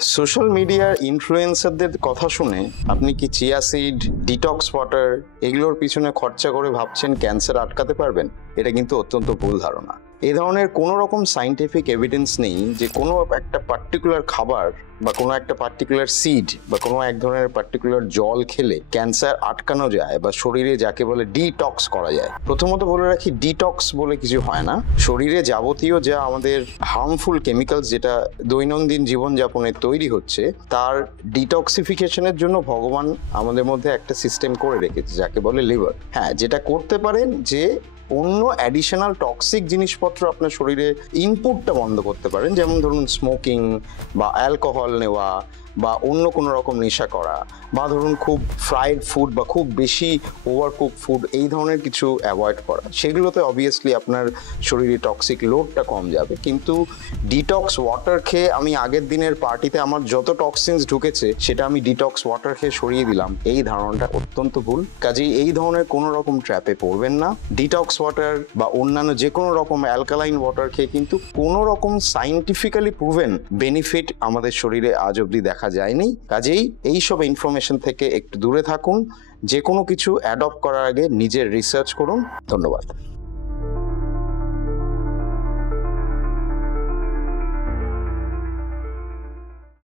Social মিডিয়ার ইনফ্লুয়েন্সারদের কথা শুনে আপনি কি চিয়া সিড, ডিটক্স ওয়াটার এগুলোর পিছনে খরচা করে ভাবছেন ক্যান্সার আটকাতে পারবেন? এটা কিন্তু অত্যন্ত ভুল ধারণা। এই ধরনের কোনো রকম সাইন্টিফিক এভিডেন্স নেই যে কোনো একটা পার্টিকুলার খাবার বা কোনো একটা পার্টিকুলার সিড বা কোনো এক ধরনের পার্টিকুলার জল খেলে ক্যান্সার আটকানো যায় বা শরীরে যাকে বলে ডিটক্স করা যায়। প্রথমত বলে রাখি, ডিটক্স বলে কিছু হয় না। শরীরে যাবতীয় যা আমাদের হার্মফুল কেমিক্যালস যেটা দৈনন্দিন জীবনযাপনে তৈরি হচ্ছে তার ডিটক্সিফিকেশনের জন্য ভগবান আমাদের মধ্যে একটা সিস্টেম করে রেখেছে যাকে বলে লিভার। হ্যাঁ, যেটা করতে পারেন যে অন্য অ্যাডিশনাল টক্সিক জিনিসপত্র আপনার শরীরে ইনপুটটা বন্ধ করতে পারেন, যেমন ধরুন স্মোকিং বা অ্যালকোহল নেওয়া বা অন্য কোনো রকম নেশা করা বা ধরুন খুব ফ্রাইড ফুড বা খুব বেশি ওভারকুক ফুড এই ধরনের কিছু অ্যাভয়েড করা। সেগুলোতে অবভিয়াসলি আপনার শরীরে টক্সিক লোডটা কম যাবে। কিন্তু ডিটক্স ওয়াটার খেয়ে আমি আগের দিনের পার্টিতে আমার যত টক্সিনস ঢুকেছে সেটা আমি ডিটক্স ওয়াটার খেয়ে সরিয়ে দিলাম, এই ধারণাটা অত্যন্ত ভুল। কাজেই এই ধরনের কোনো রকম ট্র্যাপে পড়বেন না। ডিটক্স ওয়াটার বা অন্যান্য যে কোনো রকম অ্যালকালাইন ওয়াটার খেয়ে কিন্তু কোনো রকম সাইন্টিফিক্যালি প্রুভেন বেনিফিট আমাদের শরীরে আজ অব্দি দেখা যায়নি। কাজেই এইসব ইনফরমেশন থেকে একটু দূরে থাকুন। যে কোনো কিছু অ্যাডপ্ট করার আগে নিজের রিসার্চ করুন। ধন্যবাদ।